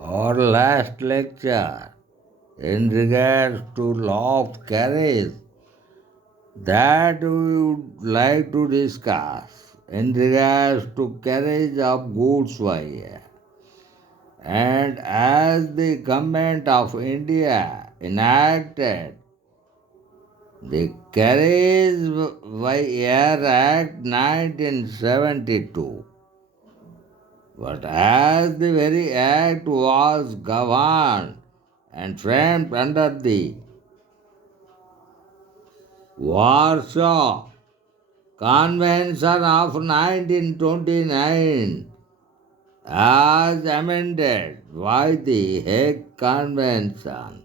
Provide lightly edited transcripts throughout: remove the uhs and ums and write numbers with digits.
our last lecture in regards to law of carriage that we would like to discuss in regards to carriage of goods by air. And as the government of India enacted the Carriages by Air Act 1972, but as the very act was governed and framed under the Warsaw Convention of 1929 as amended by the Hague Convention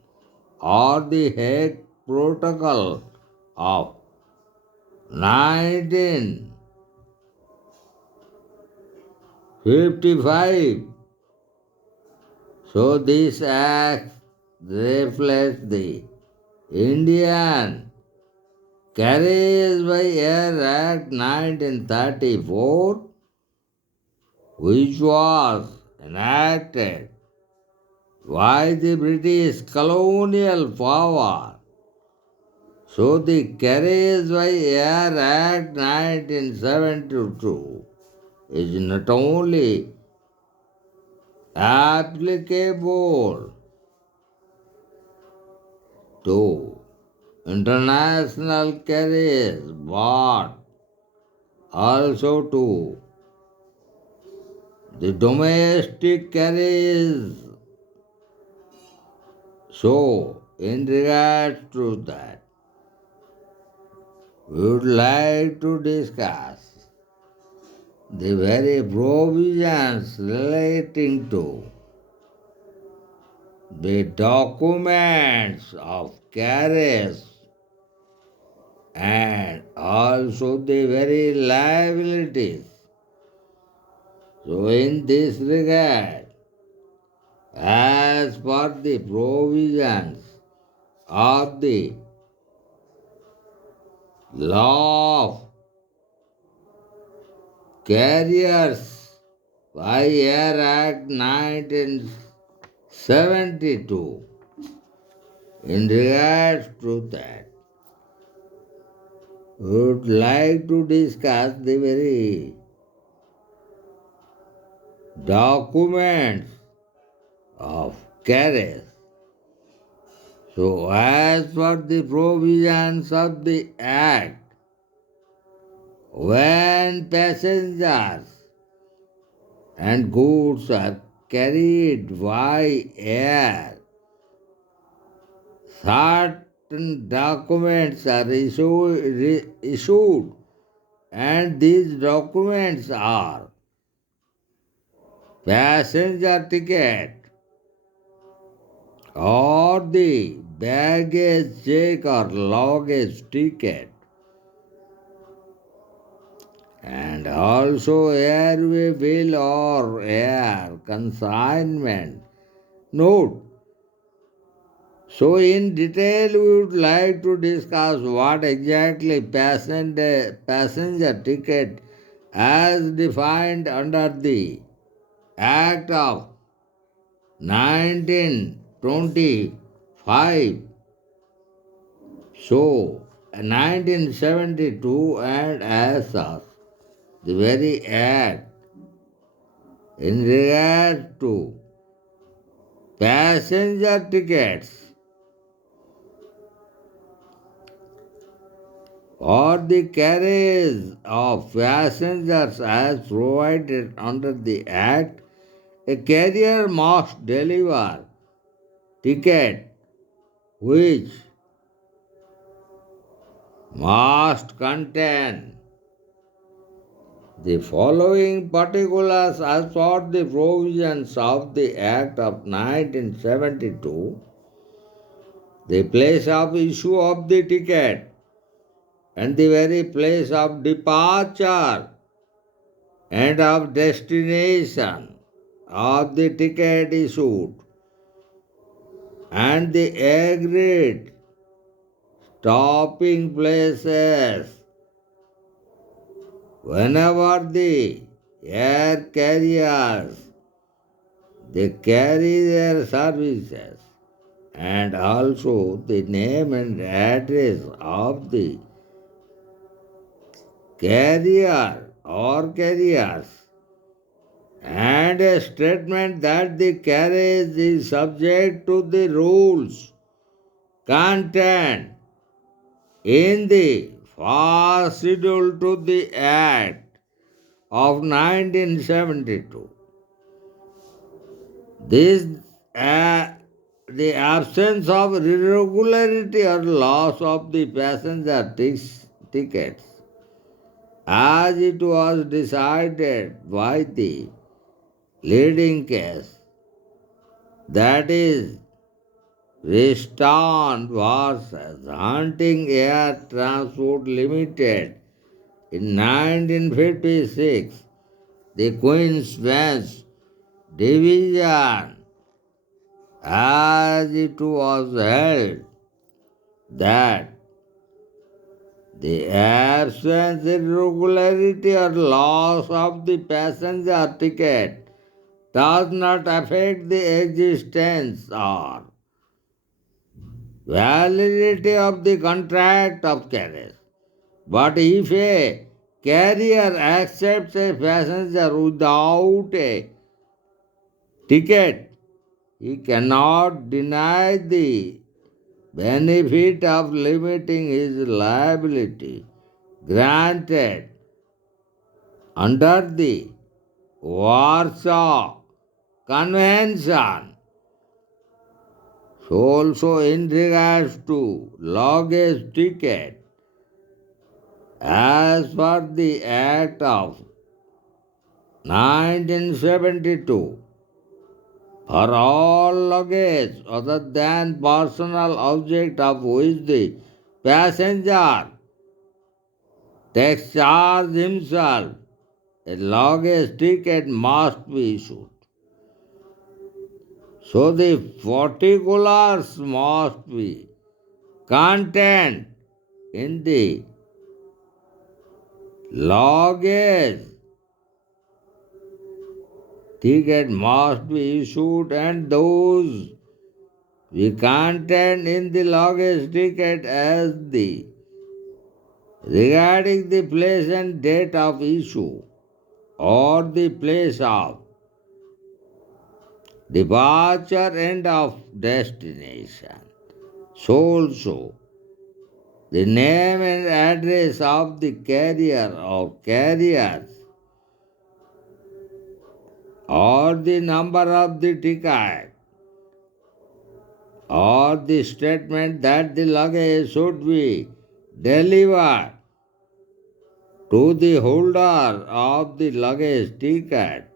or the Hague Protocol of 1955. So this act reflects the Indian Carriages by Air Act 1934, which was enacted by the British colonial power. So the Carriages by Air Act 1972 is not only applicable to international carriage but also to the domestic carriage. So, in regards to that, we would like to discuss the very provisions relating to the documents of carriage and also the very liabilities. So, in this regard, as per the provisions of the law of Carriers by Air Act 1972, in regards to that, we would like to discuss the very documents of carriage. So, as per the provisions of the Act, when passengers and goods are carried by air, certain documents are issued, and these documents are passenger ticket or the baggage check or luggage ticket, and also airway bill or air consignment note. So, in detail, we would like to discuss what exactly passenger ticket as defined under the Act of 1925. So, 1972 and as such, the very Act in regard to passenger tickets or the carriage of passengers as provided under the Act, a carrier must deliver ticket which must contain the following particulars as per the provisions of the Act of 1972: the place of issue of the ticket and the very place of departure and of destination of the ticket issued, and the agreed stopping places whenever the air carriers they carry their services, and also the name and address of the carrier or carriers, and a statement that the carriage is subject to the rules contained in the first schedule to the Act of 1972. This the absence of irregularity or loss of the passenger tickets, as it was decided by the leading case, that is Reston versus Hunting Air Transport Limited in 1956, the Queen's Bench Division, as it was held that the absence, irregularity, or loss of the passenger ticket does not affect the existence or validity of the contract of carriage. But if a carrier accepts a passenger without a ticket, he cannot deny the benefit of limiting his liability granted under the Warsaw Convention. So also in regards to luggage ticket, as per the Act of 1972, for all luggage other than personal object of which the passenger takes charge himself, a luggage ticket must be issued. So the particulars must be contained in the luggage ticket must be issued, and those we contained in the luggage ticket as the regarding the place and date of issue or the place of departure and of destination. So also the name and address of the carrier or carriers or the number of the ticket or the statement that the luggage should be delivered to the holder of the luggage ticket,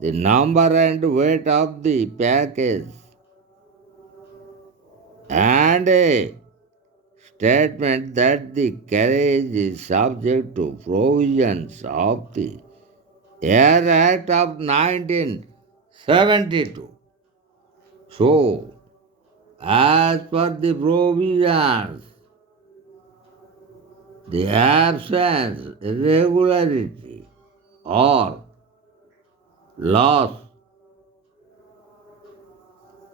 the number and weight of the package, and a statement that the carriage is subject to provisions of the Air Act of 1972. So, as per the provisions, the absence, irregularity, or loss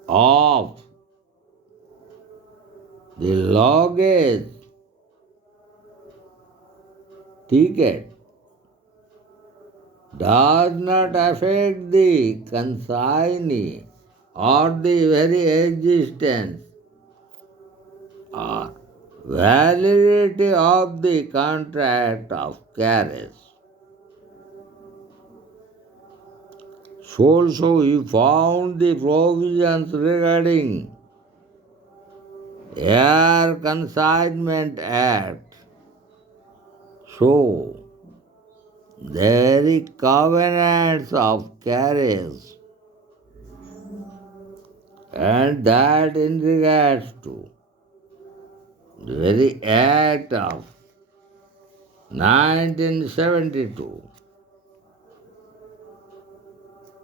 of the luggage ticket does not affect the consignee or the very existence or validity of the contract of carriage. So also he found the provisions regarding Air Consignment Act. So the very covenants of carriage, and that in regards to the very act of 1972,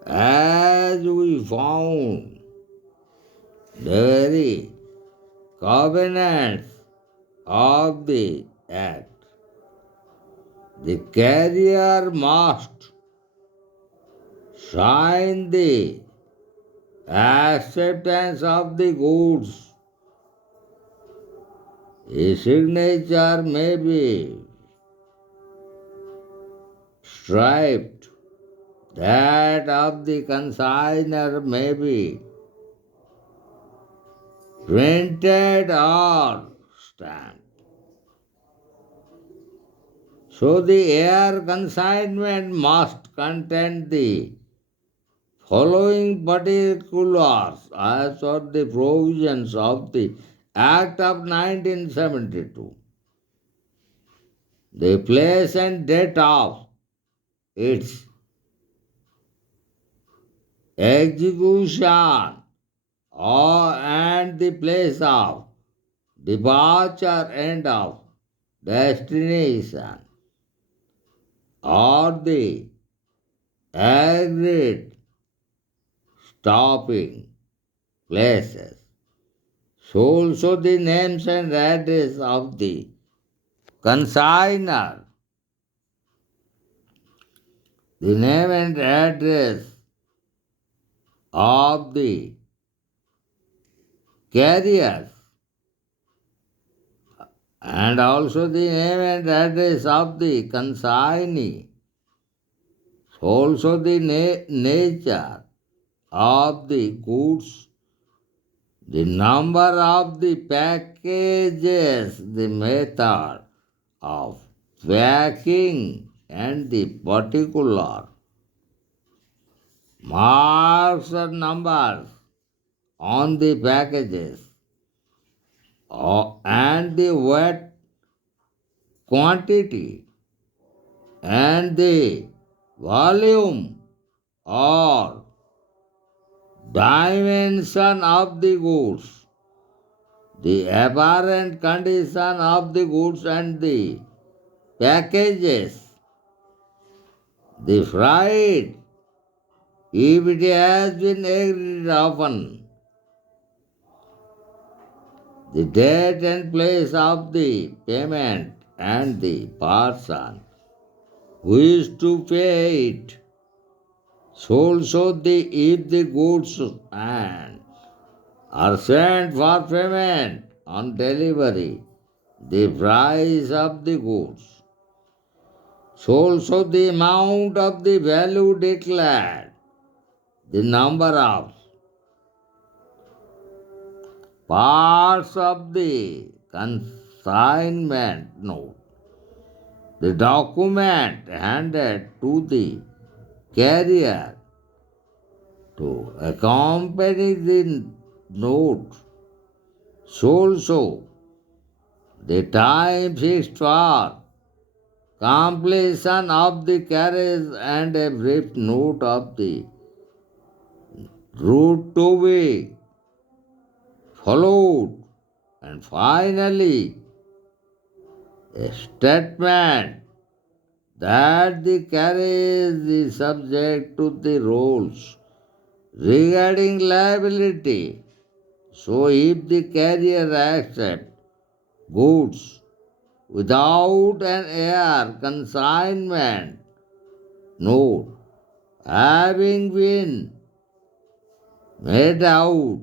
as we found the very covenants of the act, the carrier must sign the acceptance of the goods. His signature may be striped, that of the consignor may be printed or stamped. So the air consignment must contain the following particulars as per the provisions of the Act of 1972. The place and date of its execution and the place of departure and of destination or the agreed stopping places. So also the names and address of the consignor, the name and address of the carriers, and also the name and address of the consignee, also the nature of the goods, the number of the packages, the method of packing, and the particular marks or numbers on the packages, and the weight quantity and the volume or dimension of the goods, the apparent condition of the goods and the packages, the freight, if it has been agreed upon, the date and place of the payment and the person who is to pay it. So also if the goods and are sent for payment on delivery, the price of the goods. So also the amount of the value declared, the number of parts of the consignment note, the document handed to the carrier to accompany the note. So also the time fixed for completion of the carriage and a brief note of the route to be followed, and finally a statement that the carriage is subject to the rules regarding liability. So if the carrier accepts goods without an air consignment note having been made out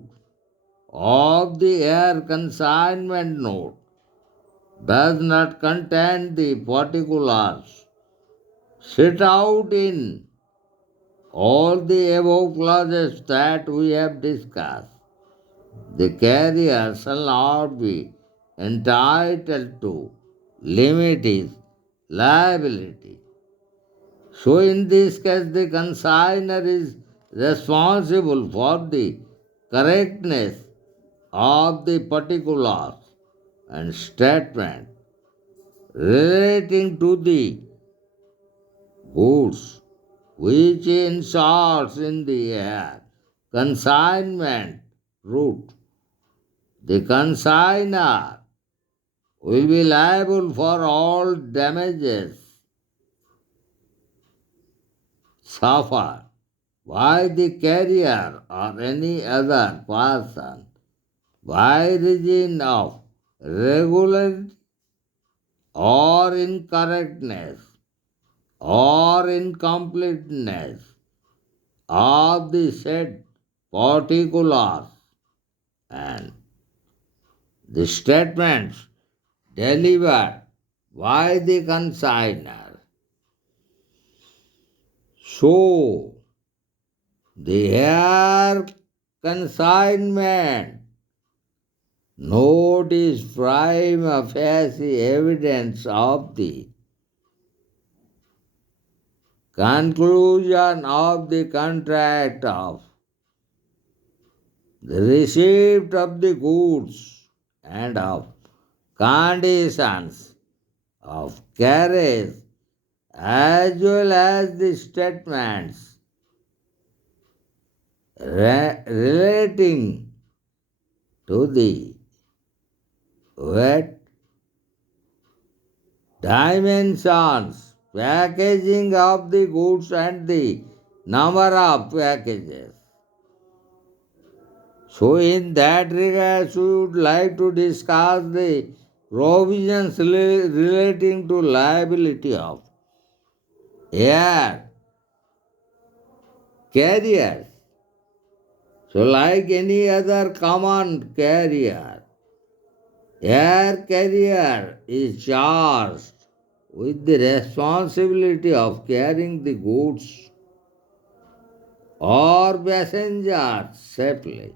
of the air consignment note, does not contain the particulars set out in all the above clauses that we have discussed, the carrier shall not be entitled to limit his liability. So in this case, the consignor is responsible for the correctness of the particulars and statement relating to the goods which inserts in the air consignment route. The consignor will be liable for all damages suffered by the carrier or any other person by reason of irregularity or incorrectness or incompleteness of the said particulars and the statements delivered by the consigner. So, the air consignment note is prima facie evidence of the conclusion of the contract of the receipt of the goods and of conditions of carriage as well as the statements relating to the weight, dimensions, packaging of the goods and the number of packages. So in that regard, we would like to discuss the provisions relating to liability of air carriers. So like any other common carrier, air carrier is charged with the responsibility of carrying the goods or passengers safely.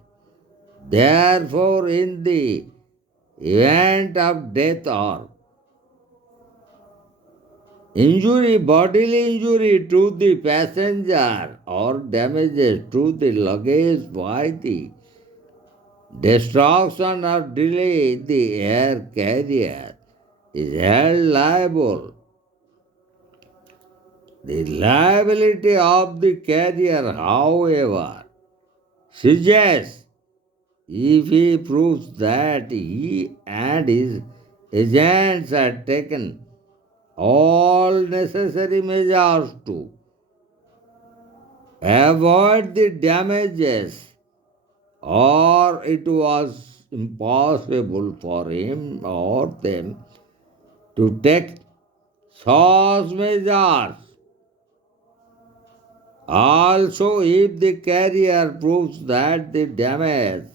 Therefore, in the event of death or injury, bodily injury to the passenger or damages to the luggage by the destruction or delay in the air carrier is held liable. The liability of the carrier, however, suggests if he proves that he and his agents had taken all necessary measures to avoid the damages, or it was impossible for him or them to take such measures. Also, if the carrier proves that the damage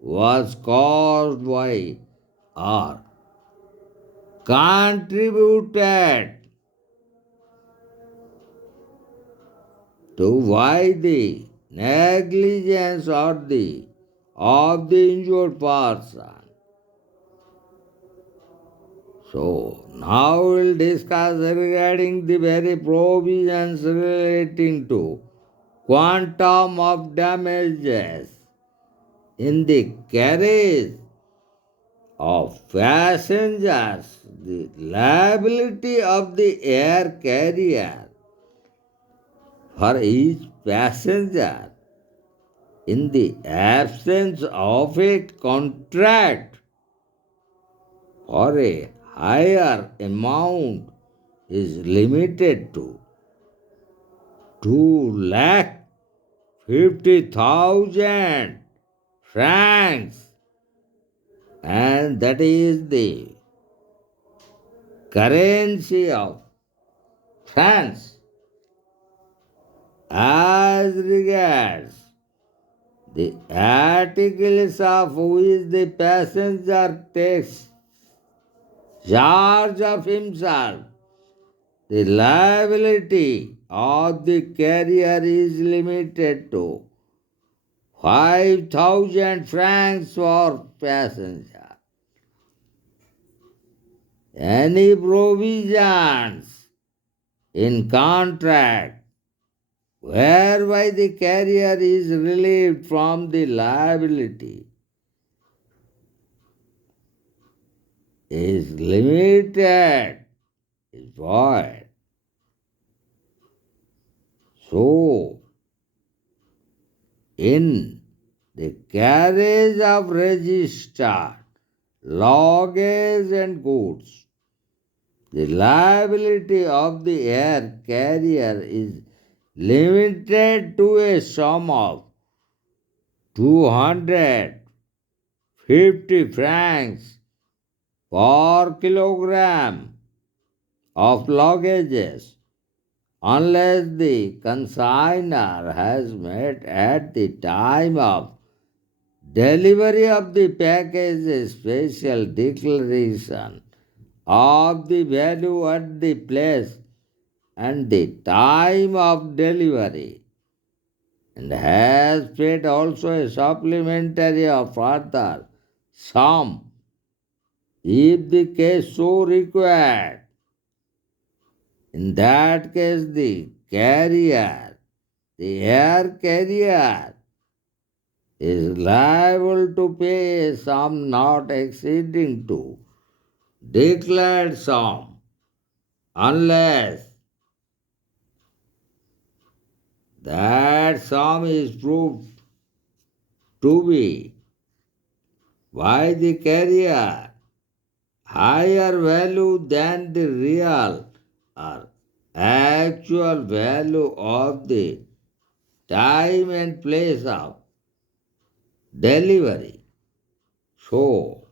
was caused by or contributed to by the negligence or the of the injured person. So now we'll discuss regarding the very provisions relating to quantum of damages in the carriage of passengers, the liability of the air carrier for each passenger in the absence of a contract for a higher amount is limited to 2,50,000 francs, and that is the currency of France. As regards the articles of which the passenger takes charge of himself, the liability of the carrier is limited to 5,000 francs for passenger. Any provisions in contract whereby the carrier is relieved from the liability is limited, is void. So, in the carriage of registered luggage and goods, the liability of the air carrier is limited to a sum of 250 francs per kilogram of luggages unless the consignor has met at the time of delivery of the package a special declaration of the value at the place and the time of delivery, and has paid also a supplementary or further sum if the case so required. In that case, the air carrier, is liable to pay a sum not exceeding to declared sum unless that sum is proved to be by the carrier higher value than the real or actual value of the time and place of delivery. So,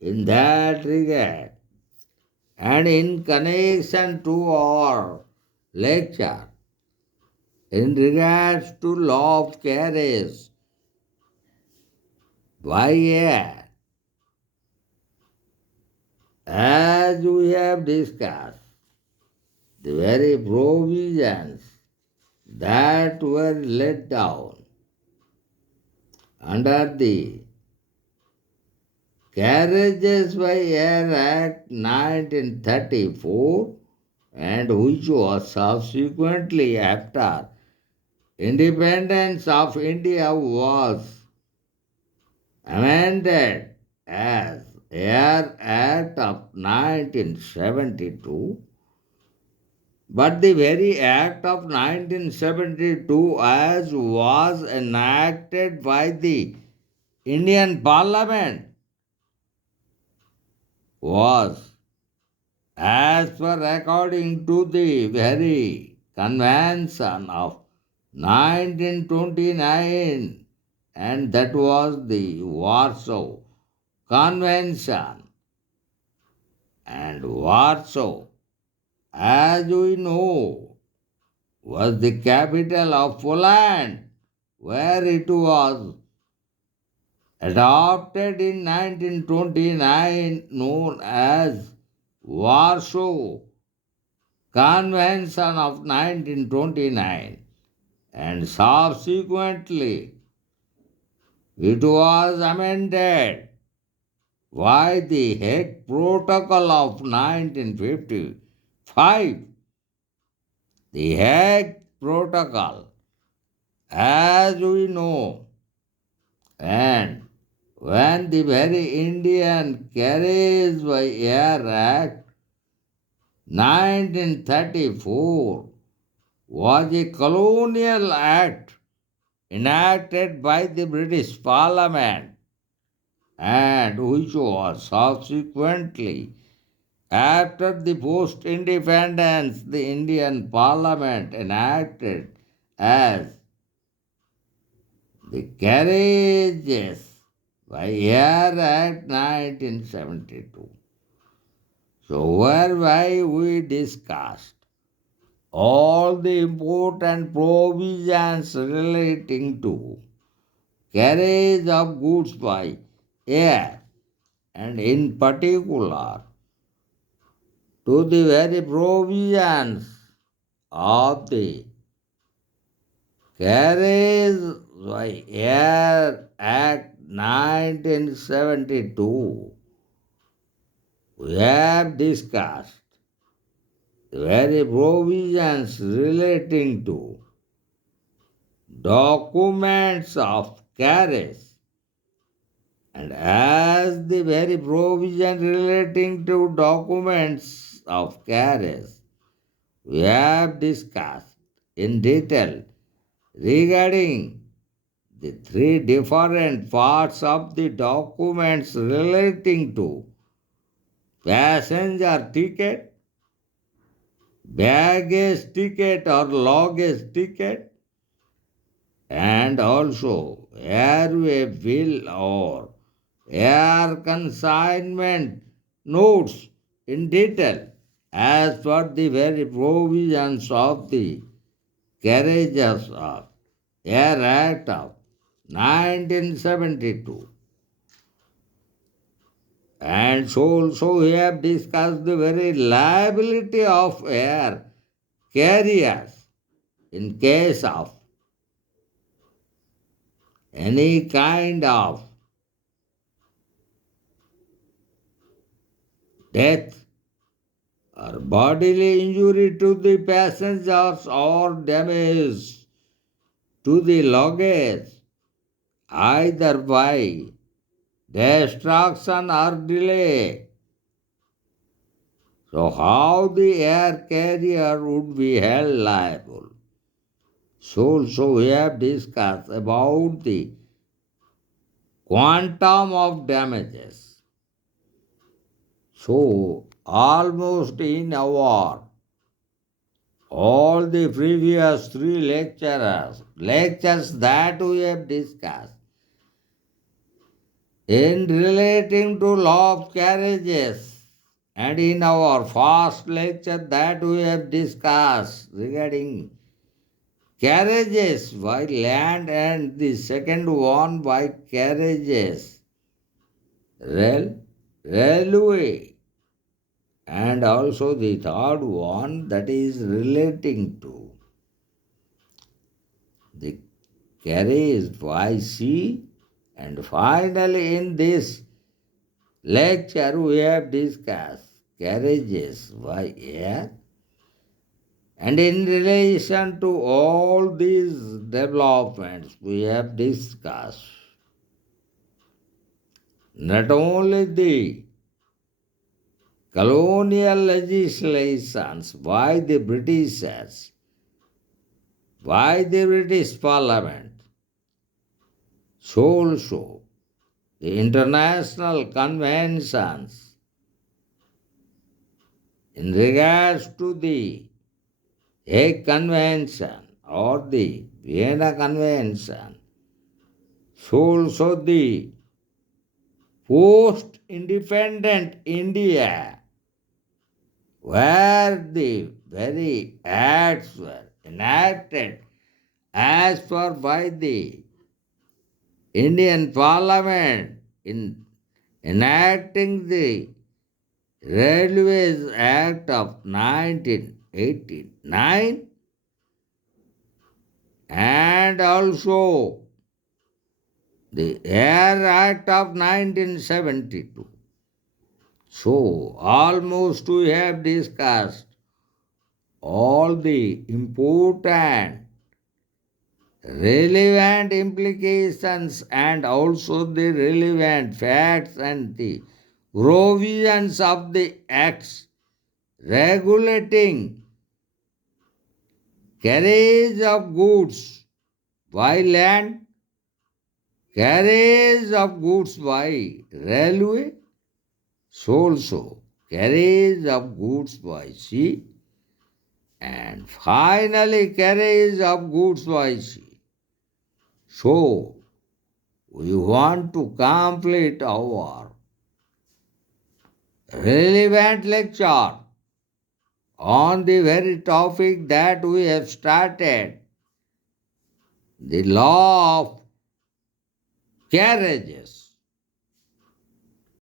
in that regard, and in connection to our lecture, in regards to law of carriage by air, as we have discussed, the very provisions that were laid down under the Carriages by Air Act 1934, and which was subsequently after independence of India was amended as Air Act of 1972. But the very Act of 1972, as was enacted by the Indian Parliament, was, as per according to the very Convention of 1929, and that was the Warsaw Convention. And Warsaw, as we know, was the capital of Poland, where it was adopted in 1929, known as Warsaw Convention of 1929, and subsequently it was amended by the Hague Protocol of 1955. The Hague Protocol, as we know, and when the very Indian Carriages by Air Act 1934 was a colonial act enacted by the British Parliament, and which was subsequently, after the post independence, the Indian Parliament enacted as the Carriages by Air Act 1972. So, whereby we discussed all the important provisions relating to carriage of goods by air, and in particular to the very provisions of the Carriage by Air Act 1972, we have discussed the very provisions relating to documents of carriage, and as the very provision relating to documents of carriage, we have discussed in detail regarding the three different parts of the documents relating to passenger ticket, baggage ticket or luggage ticket, and also airway bill or air consignment notes in detail, as per the very provisions of the Carriages of Air Act of 1972. And so also we have discussed the very liability of air carriers in case of any kind of death or bodily injury to the passengers or damage to the luggage, either by destruction or delay. So, how the air carrier would be held liable? So we have discussed about the quantum of damages. So, almost in our all the previous three lectures that we have discussed in relating to law of carriages, and in our first lecture that we have discussed regarding carriages by land, and the second one by carriages railway, and also the third one that is relating to the carriage by sea, and finally in this lecture we have discussed carriages by air. And in relation to all these developments we have discussed not only the colonial legislations by the Britishers, by the British Parliament, so also the international conventions in regards to the Hague Convention or the Vienna Convention, so also the post-independent India, where the very acts were enacted as per by the Indian Parliament in enacting the Railways Act of 1989, and also the Air Act of 1972. So, almost we have discussed all the important relevant implications and also the relevant facts and the provisions of the acts regulating carriage of goods by land, carriage of goods by railway, so also carriage of goods by sea, and finally carriage of goods by sea. So, we want to complete our relevant lecture on the very topic that we have started, the law of carriages.